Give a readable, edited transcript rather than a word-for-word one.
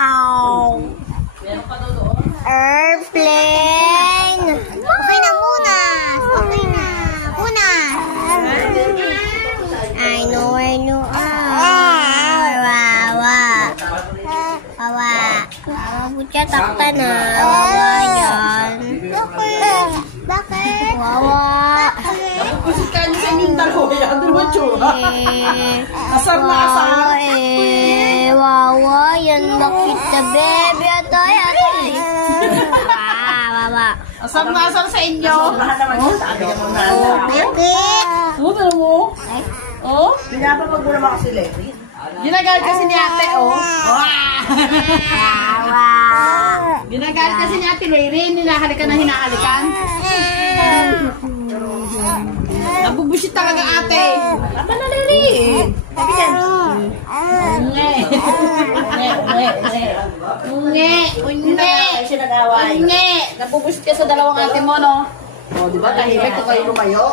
Wow! Airplane! Okay na muna! Okay na! Muna! I know. Wawa! Wawa! Butya, takta na! Wawa yan! Bakit? Wawa! Kasi kanya sa inyong dalawa yan. Ano ba tsura? Asar na asar. Wawa! Yan nakita, baby! Atoy! Wawa! Asar na asar sa inyo. Bakit? Ano mo? Oh? Pinapapag mo naman kasi Levi. Ginagal kasi ni ate, oh. Wawa! Ginagal kasi ni ate Lery. Hinahalikan na hinahalikan. Nabubusit talaga ate. Aba na Lery. Sabi yan. Siya nag-away. Nabubusit ka sa dalawang ate mo, no? Oh, di ba? Tahimik ko kayo lumayo.